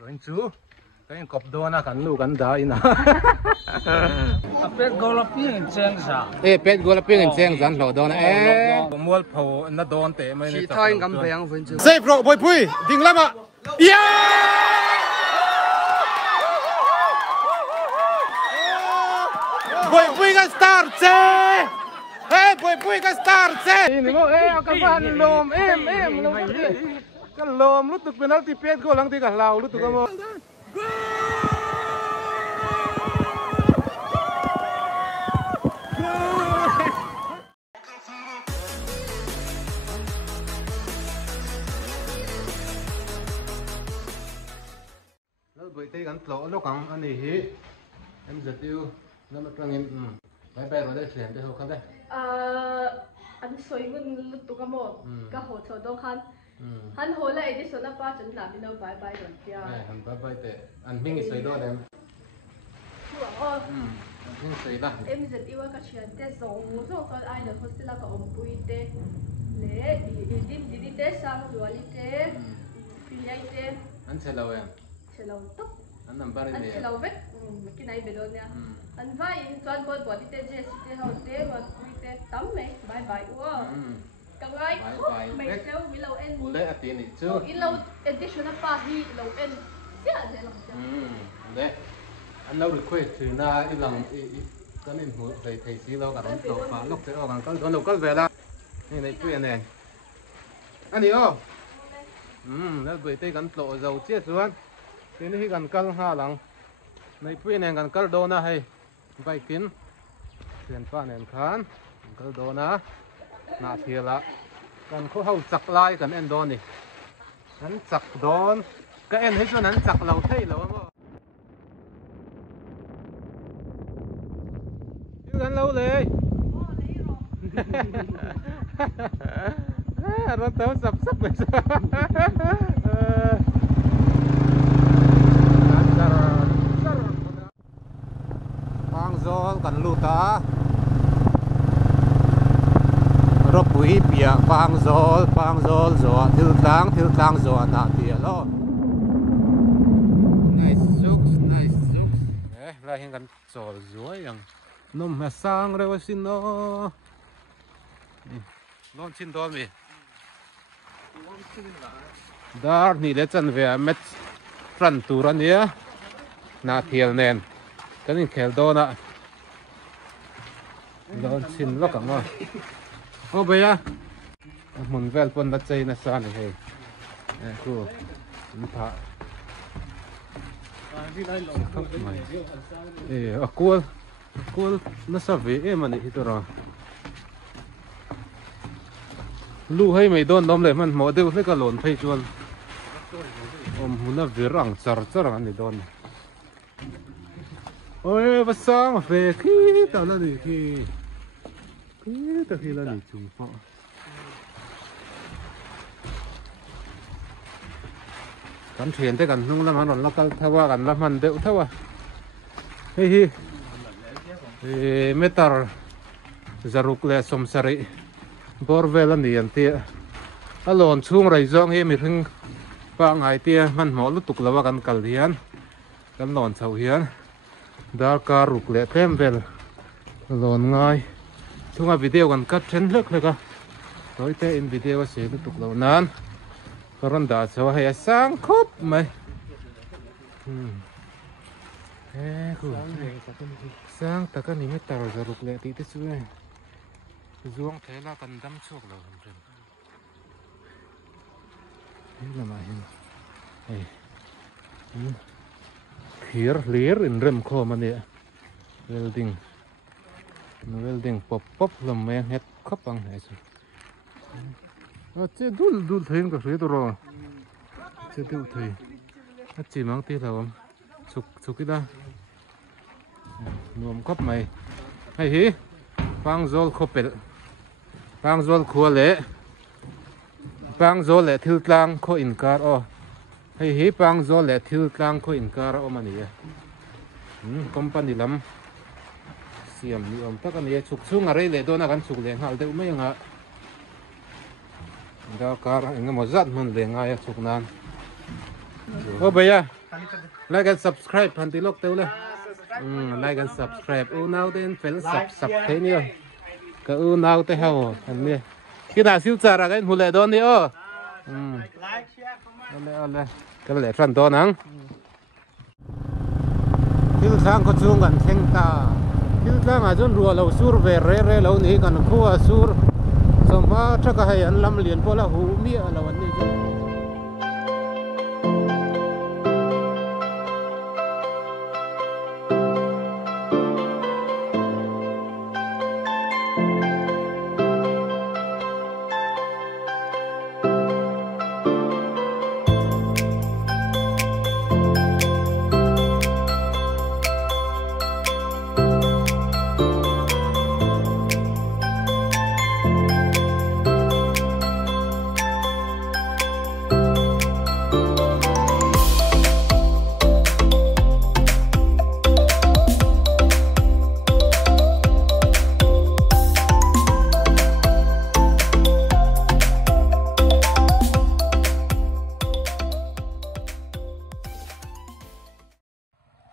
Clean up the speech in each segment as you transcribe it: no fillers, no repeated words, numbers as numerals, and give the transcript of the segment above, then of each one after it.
rồi chú cái cọp đô na cắn lù cắn đá ina pet golaping cheng sa pet golaping cheng zan lo đô na mual phô na đôn tệ mấy chỉ thôi ngắm bèng vẫn chưa save rồi bồi phui đỉnh lắm ạ bồi phui cái star che bồi phui cái star cheนี่มั้งcái van lom em lom cái lom lúc tụi penalty pet goal lang ti cả lao lúc tụi cái mo bởi tay gắn lỗ lúc cắn anh ấy hí em giật yêu nó mất răng em bye bye rồi đây chuyển đây hồ khăn đây anh xoay mình lúc tụi cái một cái hồ thở đông khăn hắn hồ lại Edisona ba chân làm đi đâu bye bye rồi kia anh bye bye tệ anh mình xoay đó em mình xoay đó em giật yêu cái chuyện tết giống cái ai được hostel là có ông bùi tết lẽ đi tết sang rồi đi tết phi lại tết anh sẽ lâu em lâu tóc anh nằm bao anh sẽ lâu vết cái này về đâu nha anh vai toàn bộ bỏ đi tết gì tết hậu tết mà đi tết tắm mày bye bye wow càng ai mày theo bị lâu em lấy ở tiền này chứ ít lâu Edisona pa hi lâu em xia thế lắm đấy anh lâu được quê từ na ít lòng cái nên hồi thầy xí lâu cả đống tổ phá lúc thế còn có đống có về là này này chuyện này anh đi không nó bởi tay gắn tổ dầu chết xuống thế này gần cân ha lằng này chuyện này gần cân đô na hay vay kín tiền pha nền khán cân đô na nã thiệt là gần khô hậu chặt lại gần em đô này hắn chặt đôn cái em thấy cho hắn chặt lâu thế lâu mà gần lâu rồi nó tớ sập sắp bây giờ Pang Zol kan luta rồi bụi bìa Pang Zol rồi thiếu tang rồi nã tiệt lo nice jokes đấy là hiện gần rồi rồi rằng nôm mà sang rồi xin nó lon xin đón mi dar ni le chan ve met front tur ania na thiel nen kan Inkhel dona lon xin lo ka ma o beya mun vel pon na chei na sa ni he ku tha cool nó sao về em mà này thì rồi lu hay mấy đòn đom lại mình mở đều phải cả lồn phải chuồn muốn nó về răng char anh này đòn ôi bắt sáng mà về khi tao là gì khi tao khi là gì chúng họ cắn thuyền tới gần không làm ăn nó cắn thao gần làm ăn đều thao hi metar zaruk le somsari borvel ani an tia alon chung rai zong he mi hring pa ngai tia man mo lu tuk lawa kan kal hian kan lon chho hian dar ka ruk le tem vel lon ngai thunga video kan kat then lek leka toi te in video se lu tuk lo nan karon da chaw he sang khop mai cool sang ta cái này mới tàu giờ rục lệ tí tết xưa zuông thế là cần đâm chuột rồi thế là mà hiện clear in rem kho mà nè welding pop làm men hết khắp bằng này rồi chứ đun thêm cả phía rồi chứ đun thì chỉ mang tí là chụp cái đó nuông cốc mày hay hí Pang Zol khopel Pang Zol Khua lệ Pang Zol lệ thiếu tlang kho inkar o hay hí Pang Zol lệ thiếu tlang kho inkar o mà nè company lắm xiêm ni om tắc anh chụp xuống ở đây lệ đó là gan chụp lệ hal đều mấy ngã đó car anh em một giật mình lệ ngay chụp nan ô bây giờ like and subscribe phần tí lốc tao lên like and subscribe nào đến phải sub thế nhiều cái nào tới hao anh đi khi nào siêu trả ra cái hụt lệ đó đi lên cái lệ phần đó nắng thiếu sang có chung gần thanh ta thiếu sang à chun rùa lâu sur về re lâu ní gần khua sur xong mà chắc là hay anh làm liền po là hú mía là vấn đề chứ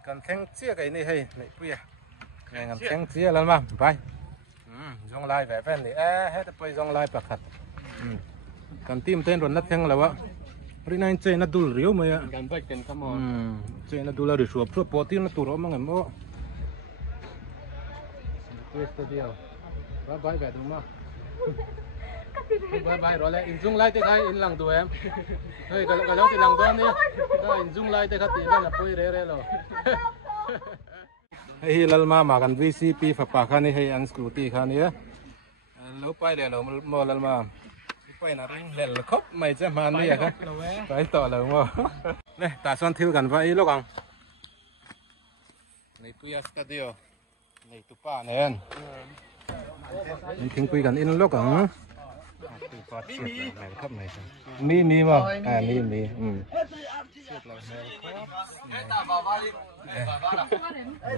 cần thang chia cái này hay này bây giờ này cần thang chia lần mà phải dòng lai vẻ ven này hết bây dòng lai bạc hạt cần tìm tên rồi nát thang là vậy rồi này chơi nát đul riêu mày cần phải cần cam chơi nát đul là được sụp sụp bọt nó tụt rồi mà ngày mốt cái điều bye bye vẻ đúng không bye bye rồi lại in dung lai tới khai in lằng tụi em thôi cái lâu thì lằng toan đi rồi in dung lai tới khai tiền là phơi re rồi hay lalma mà cần VCP phật khăn này hay ăn scooty khăn này lâu bay để lâu mò lalma bay là ring lẹn khóc mày chứ mà này à phải tỏ là mò này ta son thiếu gần vậy lúc không này Khua studio này tụi pa này anh này tiếng quy gần in lúc không mi mà mi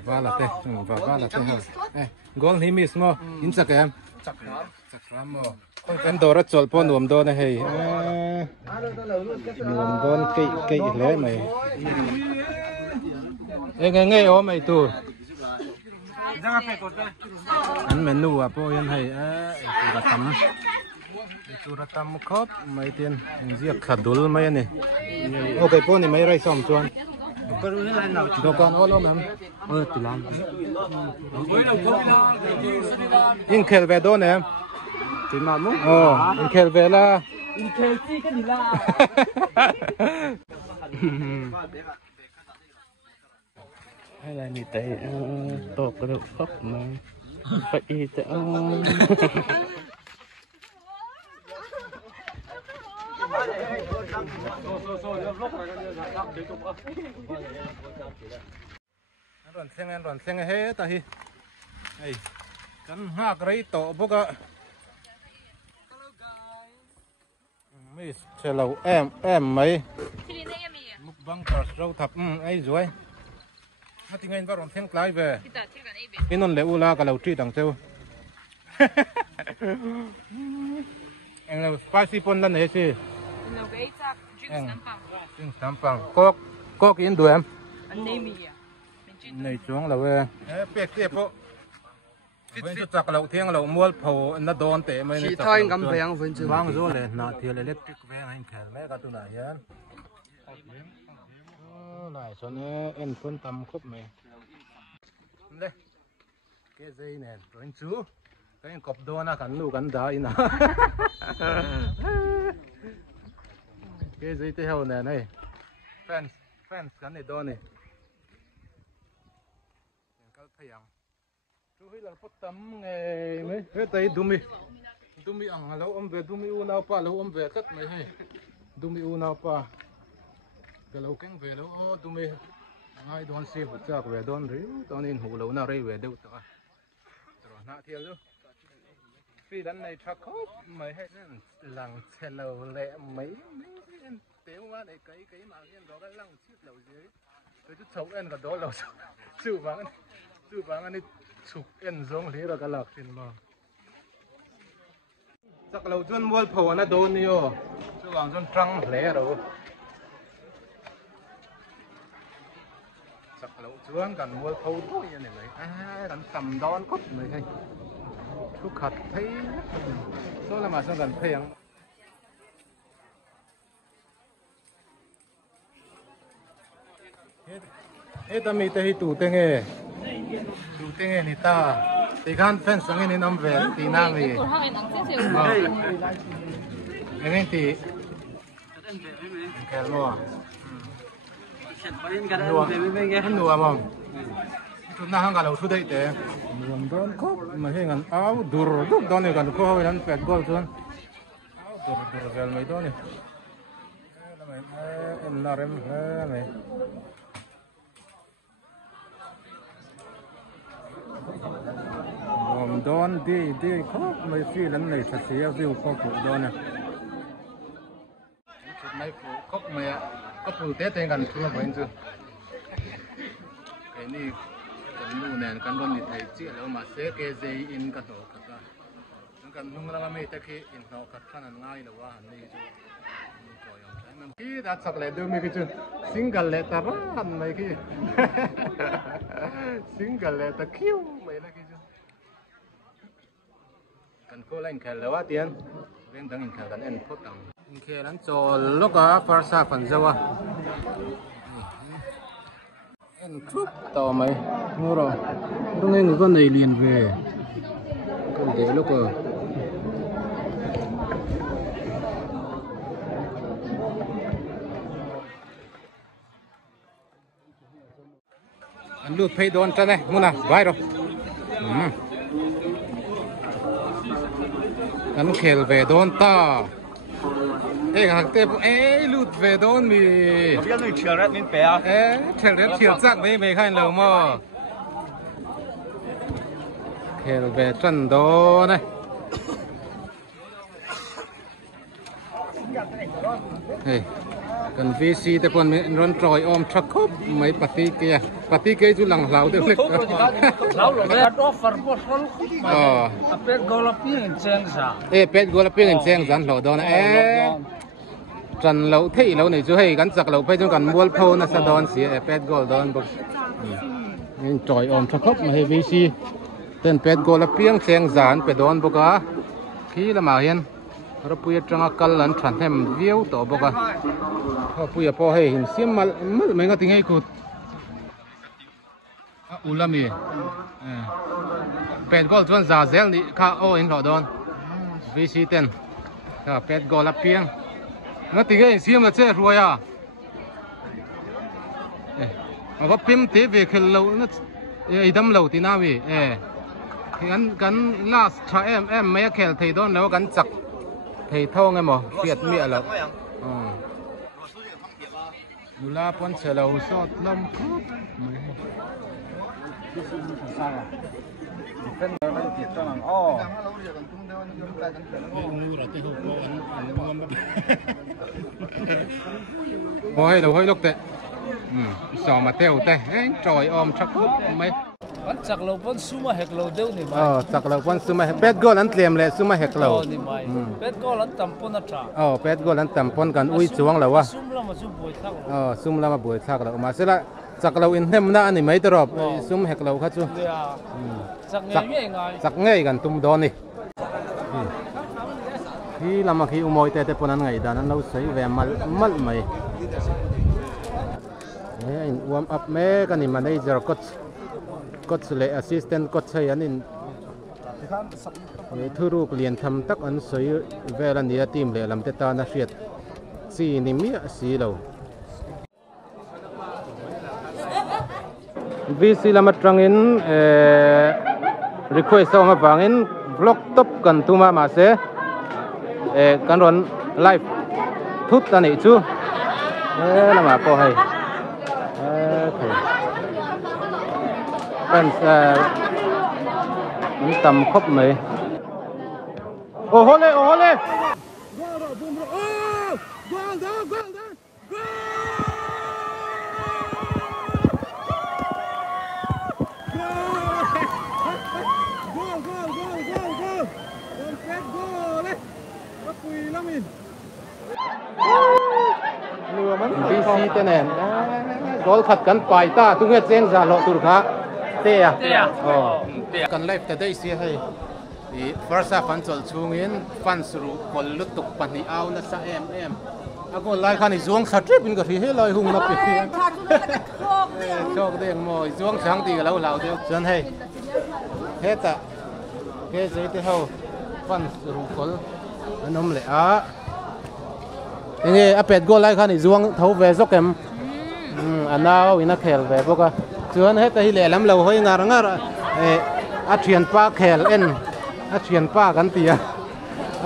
va là thế ha gol hi miss mo in sak em chak ram mo em đồ rất chol po nuông đồ này hay nuông đồ cây lẽ mày nghe ôm mày tu anh menu à po yên hay Suratam khop mấy tiền giặc khát đul mấy này ok po này mấy rai xong chuan đồ con ô lắm em tụi làm Inkhel về đâu nè em tụi mà muốn Inkhel về là Inkhel chi cái gì là hay là như thế tổ cái đồ khóc mà phải đi cho Đoàn sen hết ta hi, này, cắn hoa cái tổ bốc ạ, mấy xe lầu em mấy, mục băng cờ râu thập ấy rồi, hát tiếng Anh vào đoàn sen lái về, cái non lệ u la cả lầu tri đằng sau, anh là spicy pon lần này chứ. Drinks nampang. Kok in đuôi em. Này chuông là về. Bẹt tiếp po. Vẫn chút chặt lẩu thiêng lẩu muối phổ nó đòn tệ mấy. Chỉ thôi ngắm vàng vẫn chưa. Vang rồi lên, nọ thì là electric vàng anh khel mấy cái tụi này á. Này cho nó em phân tâm khúc mày. Đây. Cái dây này rồi anh chú. Cái cọp đô na cắn lù cắn đá ina. Cái dây tay hậu này này, fans cắn này đô này. Cái thấy không? Chú hay là bắt tắm ngày mấy, cái tay đumi ăn lâu om về đumi u nào pa lâu om về cất mày hay, đumi u nào pa, cái lâu căng về lâu đumi, ai đón xe hụt ra về đón rồi, đón in hủ lâu nào đây về đâu ta, rồi nã thiệt luôn. Phi đàn này Chak mày hay lằng xe lầu lẹ mấy téo quá để cái mà yên đó cái lằng chiếc lầu dưới tôi chút xấu em cả đó lầu chịu vắng anh ấy chụp em giống thế là cái lạc trên mà chắc lầu chuyên mua phổ nó đồn đi ô chứ còn chuyên trăng lẹ rồi chặt lẩu chuông cần mua thâu thôi này mấy cần tầm đón cốt mấy hay thuốc khát thấy số là mà sao cần phèn hết ta mi tới tủ tên nghề này ta thì gan fan sang này nằm về thì nam về anh thì Khel mua nua mà chúng ta hàng cả lâu thu đấy thế nuông đón khóc mà hay ngắn áo dur đúc đón này gần khô hắn phẹt gol luôn áo dur về mấy đón này em là em mày nuông đón đi khóc mấy phi lần này thật sự yêu khóc phụ đón này mấy phụ khóc mày có phụ tết thì gần thua với anh chưa cái này cái nu này cái con thì thấy chị là mà sẽ cái gì in cái đồ thật ra cái nung là mấy cái in nó thật khá là ngay là quá này chứ khi đã chắc lại được mấy cái chứ single lại ta ra mấy cái single lại ta kêu mấy cái chứ cần cô lên Khel là quá tiền bên đằng Inkhel cần ăn phốt tặng Inkhel ăn cho lúc đó phát ra phần dâu à ăn chút tao mày mua rồi lúc này người con này liền về con để lúc rồi anh lút pay đón cho này mua nào vài rồi anh Khel về đón ta hàng tép lút về đón mi biết người chiều rất mình bé chiều rất chiều chắc mấy khai lầu mà Khel về chân đó này cần VCแต่คนมันร้อนtròi ôm Chak khốp mấy party kia chú lằng láo được láo rồi đấy đó phần bớt phần pet golaping cheng sa pet golaping cheng dàn lẩu đó này trần lẩu thị lẩu này chú hay gắn chặt lẩu phải chú cần mua phô na sa đòn xí pet gold đòn bốc nên tròi ôm Chak khốp mà hay VC tên pet golaping cheng dàn pet đòn bốc á khi là mà hiền rồi bây giờ trang call lần chăn thêm view tổ bốc à bây giờ po hay hình xiêm mà mấy cái tiếng ấy cụt ulami pet gold chuan za zel ni kha o in lo don VC ten ka pet gold la piang nó tiếng ấy xiêm là chơi ruồi à mà có pim té về Khel lâu nó đâm lâu tí nào vậy gắn last cha em mấy Khel thấy đó nó gắn chặt thầy thâu ngay mà Việt mẹ là nụ la pon chờ lâu sót lông cướpเป็นมันติดตรงอ๋อ hôi đầu hôi lúc tệ sò mà theo tệ tròi ôm Chak khốp mấy vẫn chặt lẩu vẫn suma hek lẩu đâu nè mày chặt lẩu vẫn suma pet gold ăn tiệm lệ suma hek lẩu pet gold ăn tầm pon à pet gold ăn tầm pon cần ui chuông lẩu à sum là mà sum bồi thắc sum là mà bồi thắc lẩu mà sẽ là chặt lẩu in thêm na anh mấy tờ sum hek lẩu khác chứ chặt ngay gần tum đòn đi khi làm mà khi umoi tệ pon ăn ngày đàn ăn lâu sấy về mất mày warm up mấy cái này mà đây giờ coach lệ assistant coach hay anh in thu rục liền thầm tắc anh sấy về là nia team lệ làm tết ta na shit si ni mía si lâu vì si làm trăng in request mà Vangin vlog top cần tu mà Mahse kan ron live thút ta này chứ là mà po hay bên tầm khóc mày ô hô lên VC tên này gol khat kan pai ta tu nge cheng za lo tur kha te à oh kan live ta dei si hai i first half an chol chungin fan suru kol lutuk pani au na sa em ako lai khan i zuang sa trip in ka ri he lai hung na pe fi chok deng mo zuang sang ti lo lao de chan hai heta ke zai te ho fan suru kol anom le a nge a pet go lai khan i zuang thau ve zok em anao ina khel ve boka chuan heta hi le lam lo hoi ngar a thian pa khel en a thian pa kan tia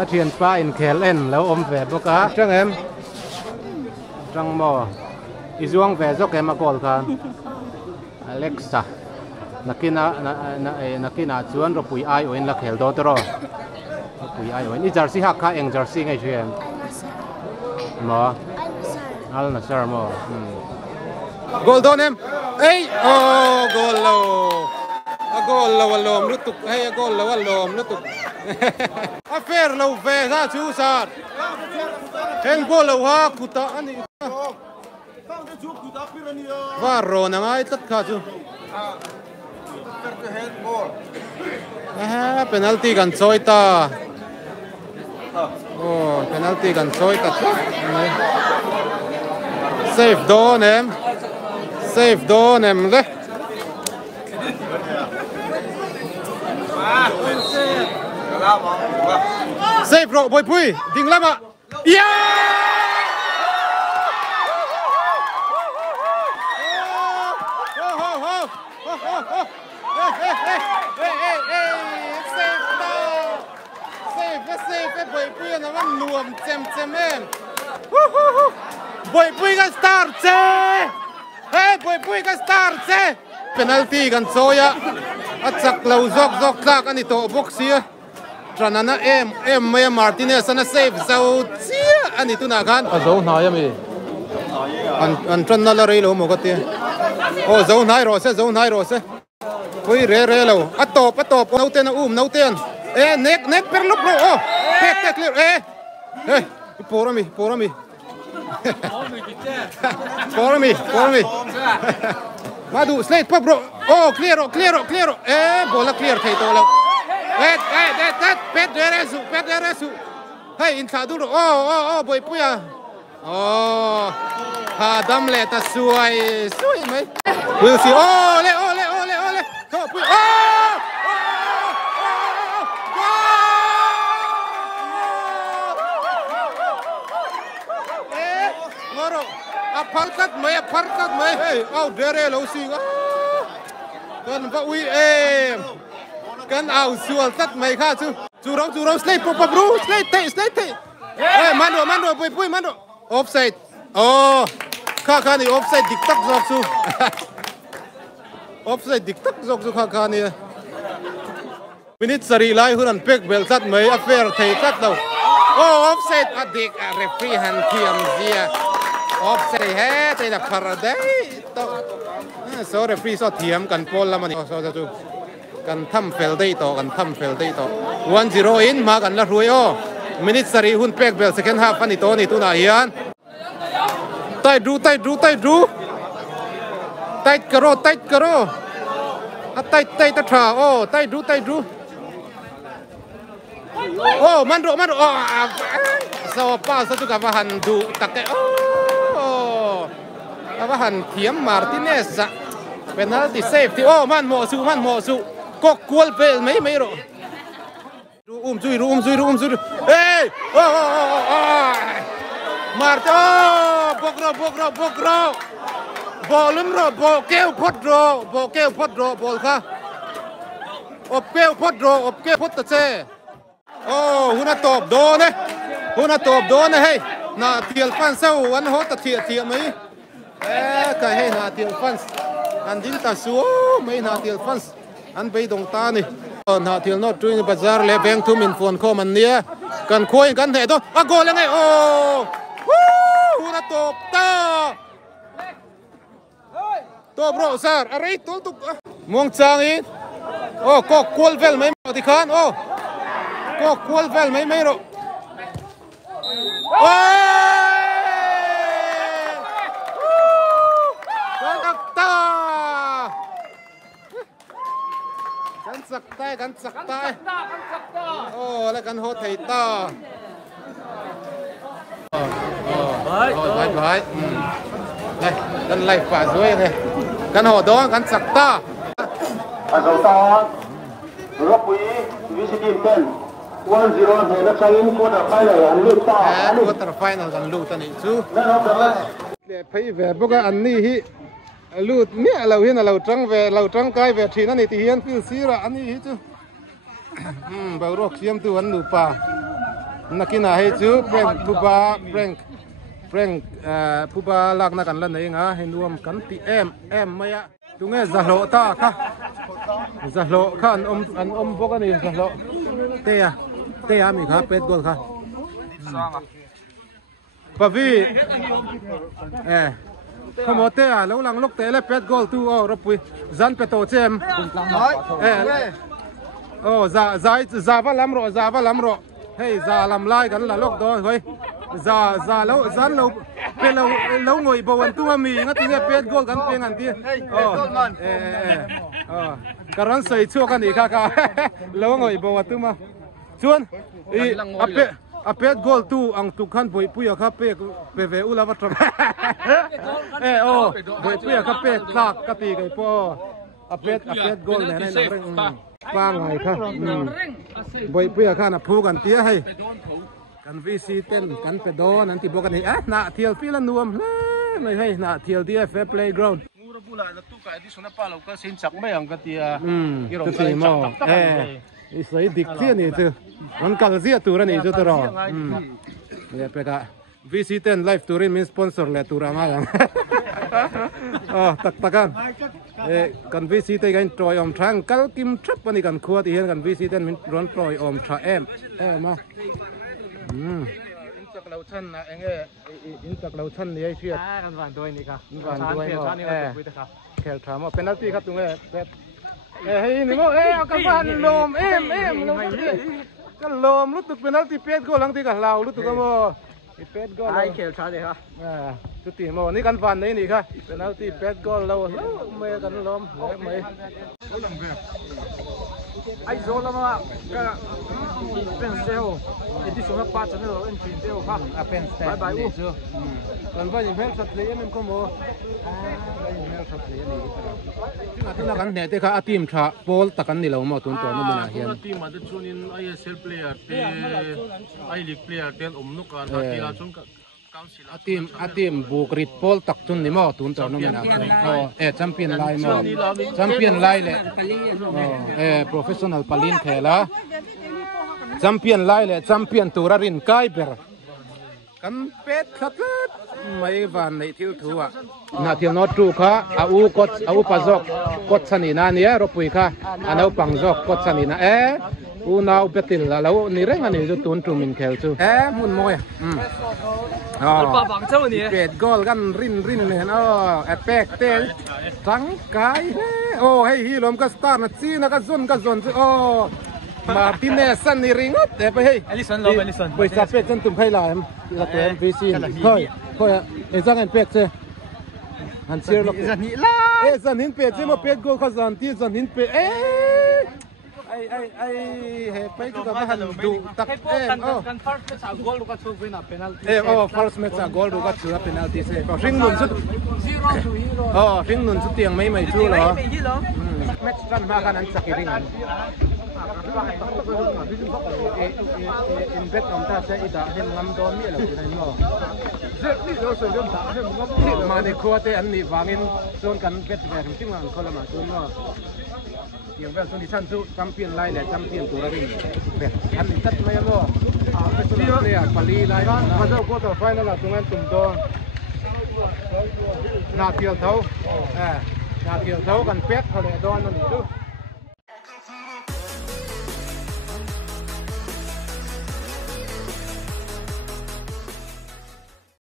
a thian pa in khel en lo om ve boka chang em chang mo i zuang ve zok em a kol khan Alexa nakina chuan ro pui ai oin la khel do tro pui ai oin i jersey ha kha eng jersey ngai thuem mo al na sar mo goal don em ei oh goal lo a goal lo lom lutuk hey a goal lo lom lutuk a fair lo ve ra chu sar heng goal lo ha kuta ani va ro na ngai tat kha chu penalty kan choi ta oh penalty kan choi ta save don em le save ro boy pui ding lama ya save boy pui na man nuam chem em boy pui ka start che hey boy pui ka start che penalty kan soya achak lo zok tlak ani to box hi tranana em me Martinez ana save zo chia ani tu na khan zo na ya mi an tran na la re lo mo ka ti o zo nai ro se pui re lo atop no ten no ten nek per lo pro oh pek clear hey por mi por mi Madu slate pa bro oh clear bola clear thei to lo that pet deresu hey in thadu oh boy puya oh ha dam le ta suai mai we'll see ole to puya oh ngoro aparkat mai hey au dere lo si ga kan va ui kan au sual tat mai kha chu rong slate pop bro slate hey mando pui mando offside oh kha ni offside dik tak zok chu offside dik tak zok chu kha ni minute sari lai hunan pek bel tat mai affair thei tat lo oh offside adik referee han thiam zia offside he te na paradai to so referee so thiam kan pol la mani so chu kan tham fel dei to 1-0 in ma kan la ruai o minute sari hun pek bel second half ani to ni tu na hian tai dru tai karo a tai ta tha oh tai dru oh mando oh so pa so tu ka va han du tak oh ka han thiam Martinez penalty save ti oh man mo su kok kual pel mai ro ru hey oh Marto bokro bolum ro bokel potro bol kha opkel pot ta che oh huna top do ne hey na tiel fan sau an ho ta thia mai ka hey na tiel fan an din ta su mai na tiel fan an bei dong ta ni na tiel not doing bazar le beng thum in phone ko man nia kan khoi kan he to a gol ngai oh huna top ta to bro sir arei tol tu mong chang in oh ko kol vel mai ti khan oh ko kol vel mai ro oh taกันสักใต้โอ้แล้วกันโหไทยต่อไปđâyกันไล่ฝ่าสวยเลยกันโหดองกันสักตาอันสองตารบวีวิสิกินเป็น1-0เลยนักสังอินควอเตอร์ไฟนอลอันลูกตาควอเตอร์ไฟนอลกันลูกตอนนี้ซูเดี๋ยวไปแหวกพวกอันนี้ฮิลูกเนี่ยเราเห็นเราจังกายแหวกทีนั่นนี่ที่เห็นฟิลซีระอันนี้ฮิจูบางรอกเสียมตัวอันลูป่านักกินอะไรจูเปร่งผู้บาเปร่งผู้บาลักนักกันแล้วนี่ไงเห็นรวมกันที่เอ็มไม่อะตรงนี้จะโลตาค่ะจะโลค่ะอันอมพวกนี้จะโลเตียมีค่ะเป็ดกอลค่ะปะวีขโมยเตียแล้วหลังลูกเตะเลยเป็ดกอลตู้อ๋อรับปุยจันเป็ดโตเจมโอ้ซาบ้าล้ำรอเฮ้ยซาล้ำไล่กันละลูกตัวเฮ้ยซาแล้วจันเรางอยบวันตัวมีงั้นที่เนี่ยเป็ดกอลกันเป็นงั้นที่การันใส่ชั่วกันอีกค่ะเรางอยบวันตัวมาชวนอาเป็ดกอลตู้อังตุกันปุยครับเป็ดเวอุลาวัตรโอ้ปุยครับเป็ดคลากกตีกันพ่ออาเป็ดกอลเนี่ยนั่นเรื่องฟังไงครับปุยข้าน่ะพูกันเตี้ยให้กันวิสิเต้นกันเป็ดโดนั่นที่บอกกันนี่น่ะเที่ยวฟิลันนวมไม่ให้น่ะเที่ยวที่เฟร์เพลย์กราวด์งูระบุหลายแล้วตู้กับEdisonaป้าเราก็สินจักไม่อังกะเตียก็สิมออีสวยดิกเที่ยนี่คือมันกัลเซียตัวนี่จุดรอเนี่ยเป็ดก็วิสิเต้นไลฟ์ทัวรินมีสปอนเซอร์เลยตัวรามาอย่างตักกันกันวิสิเต้กันทรอยอมทางกัลกิมทรัพย์วันนี้กันขวดที่เห็นกันวิสิเต้นมันร้อนทรอยอมทรามาอินจากเราชั้นนะอินจากเราชั้นนี่ไอ้เชี่ยกันหวานด้วยนี่ค่ะหวานด้วยแขกถามว่าเป็นนักตีครับตรงนี้เฮ้ยนี่มั้งเอากันบ้านลมลมก็ลมรู้สึกเป็นนักตีเป็ดก็หลังตีกับเรารู้สึกก็มั้งเป็ดก็ไอ้แขกชาเลยค่ะจุดตีมั้งนี่กันบ้านนี่ค่ะเป็นนักตีเป็ดก็เราไม่กันลมไม่ไอ้โซลมาก็เป็นเซลEdisonaป้าจะไม่รู้เป็นเซลค่ะเป็นเซลบายนี่จูกันว่าอย่างเฮลสัตว์เลี้ยงมันก็มั้งเฮลสัตว์เลี้ยงนี่ที่นักกันเนี่ยที่เขาอาทีมชาโพลตะกันนี่เรามาตัวนู้นมาเห็นทีมมันจะชวนอินไอเซลเพลย์เตไอลีกเพลย์เตอมนุกันที่เราชวนอาทีมบุกริดโพลตักจุนนี่มาตัวนู้นมาแชมเปี้ยนไลน์มาแชมเปี้ยนไลน์เลยprofessional ปาลินแค่ละแชมเปี้ยนไลน์เลยแชมเปี้ยนตัวรินไกเบอร์กันเป็ดขัดไม่วันในทิวทัวนาทิวนอตรูค่ะเอาปัจจกกดสนินาเนี่ยรบปุยค่ะเอาปังจกกดสนินานาอุปติลแล้วนี่เรื่องอันนี้จะตุนทุ่มินเคลจูมุนมวยเป็ดกอลกันรินเนี่ยแอดแปกเตะสังกายโอ้ให้ฮีลมก็สตาร์นัดซีนะก็ซนโอ้มาที่เนสันนี่ริงแต่ไปให้Edisonaไปสับเป็ดจนตุ่มไข่ลายละตัวMVCค่อยจังเงินเป็ดเจ้หันเชียร์ลูกจันหินเป็ดเจ้มาเป็ดกอลเขาจันที่จันหินเป็ดไอ้เฮ้ไปจุดกับหันดูตักกัน first match กอลลูกก็ชูวินาเป็นfirst match กอลลูกก็ชูเป็นอัลติเซ่ริงนุนสุดริงนุนสุดเตียงไม่ชูหรอแมตช์กันมากันอันสักริงอินเวสต์ของท่าเสียอีดาเห็นงำโดนนี่แหละที่ไหนมั้งเจ็บนี่เราเสียเรื่องต่างเห็นงำนี่มาในครัวเตอันนี้วางอินส่วนกันเป็ดแหวนที่มันคนละมาส่วนว่าอย่างแบบส่วนที่ชั้นสู้แชมเปี้ยนไลน์และแชมเปี้ยนตัวละริงเป็ดอันนี้ตัดไม่รู้เป็นส่วนเรียกปารีไลน์มาเจ้าควอเตอร์ไฟนอลตรงนั้นตุ่มโตนาเทียวเท้านาเทียวเท้ากันเป็ดเขาเลยโดนนั่นนี่ดู